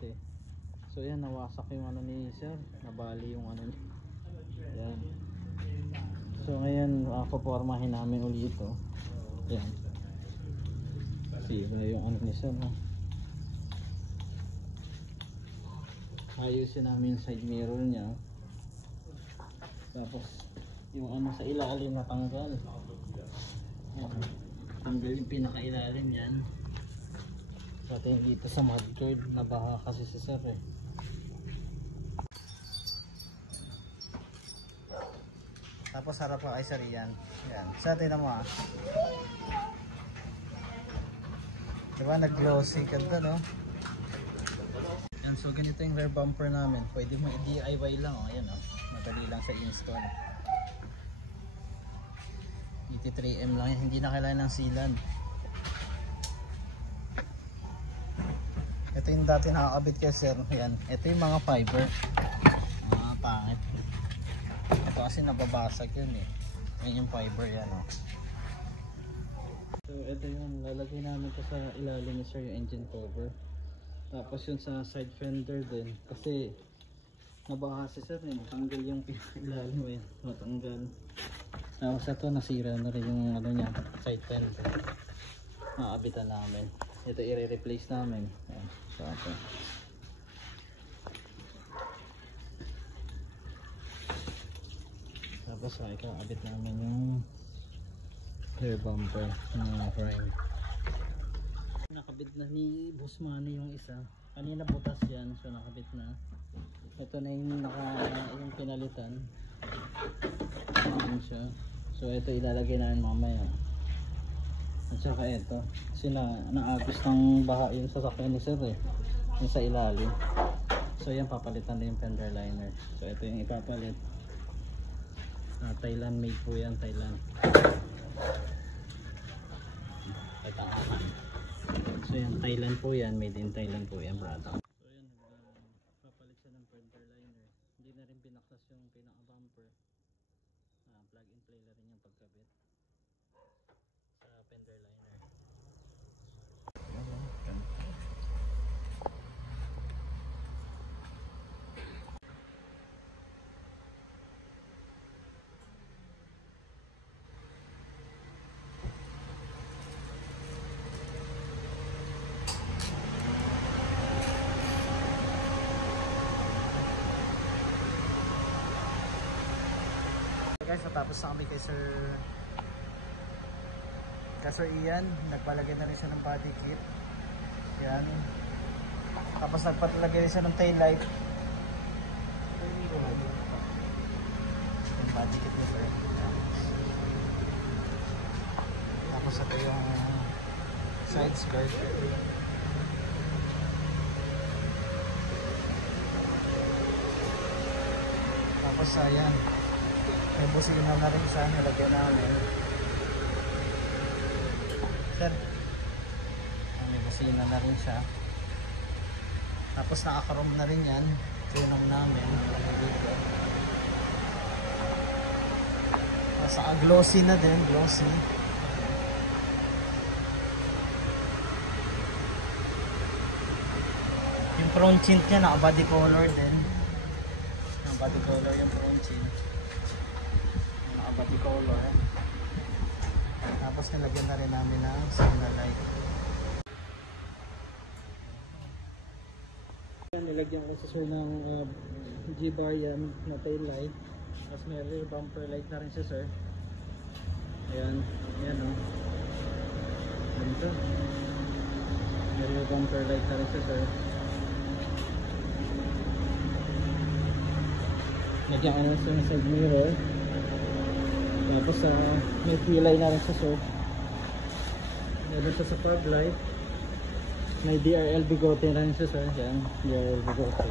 bigote. So yan, nawasak yung ano ni sir, nabali yung ano niya. Yan. So ngayon, papormahin namin ulit ito. Yan. Sira yung ano ni sir, no? Ayusin namin yung side mirror niya. Tapos yung ano sa ilalim natanggal. Tanggal yung pinakailalim yan. Pati dito sa mudguard, nabaha kasi si sir eh. Tapos harap ka kay sir yan. Yan. Sa tingnan mo ah. Diba nag-glossy ganda no? Yan, so ganito yung rear bumper namin. Pwede mo i-DIY lang oh. Ayan oh. Madali lang sa install. 83M lang yan. Hindi na kailangan ng sealant. Ito yung dati nakakabit kay sir. Yan. Ito yung mga fiber. Pangit. Ito kasi nababasag yun eh. Yan yung fiber yan oh. So ito yung lalagay namin to sa ilalim ni sir, yung engine cover. Tapos yun sa side fender din. Kasi nabaha si sir eh. Matanggal yung ilalim eh. Matanggal. Tapos ito nasira na rin yung ano niya, side fender. Nakabitan namin. Ito i-replace namin. Ayan. So ito. Tapos ikakabit namin yung rear bumper ng frame. Nakabit na ni Boss Manny yung isa. Kanina butas yan, so nakabit na. Ito na yung pinalitan. Ayan siya. So ito ilalagay namin mamaya. At saka ito. Kasi naagos ng baha yung sasakyan ni sir eh. Yung sa ilalim. So yan, papalitan na yung fender liner. So ito yung ipapalit. Thailand made po yan, Thailand. So yan, Thailand po yan, made in Thailand po yan, brother. So yan, papalit siya ng fender liner. Hindi na rin binaklas yung pinaka bumper. Plug and play na rin yung pagkabit sa fender liner. Guys, natapos na kami kay Sir Ian. Nagpalagay na rin siya ng body kit. Yan. Tapos nagpalagay rin siya ng tail light. Yung body kit ni sir. Yan. Tapos ito yung side skirt. Tapos ayan. May busina na rin siya, nilagyan namin. Sir, may busina na rin siya. Tapos nakakarom na rin yan. Tunong namin. Saka glossy na din, glossy. Yung front tint niya, naka-body color din. Naka-body color yung front tint. Body color. Tapos nilagyan na rin namin ng signal light. Nilagyan ko sa sir ng G-bar yan na tail light. Tapos may rear bumper light na rin siya sir. Ayan. Ayan o. Ganito. May rear bumper light na rin siya sir. Lagyan ko na sir ng side mirror. Tapos may pilay na rin sa sir. Meron siya sa fog light. May DRL bigote na rin siya sir. Yan, DRL bigote.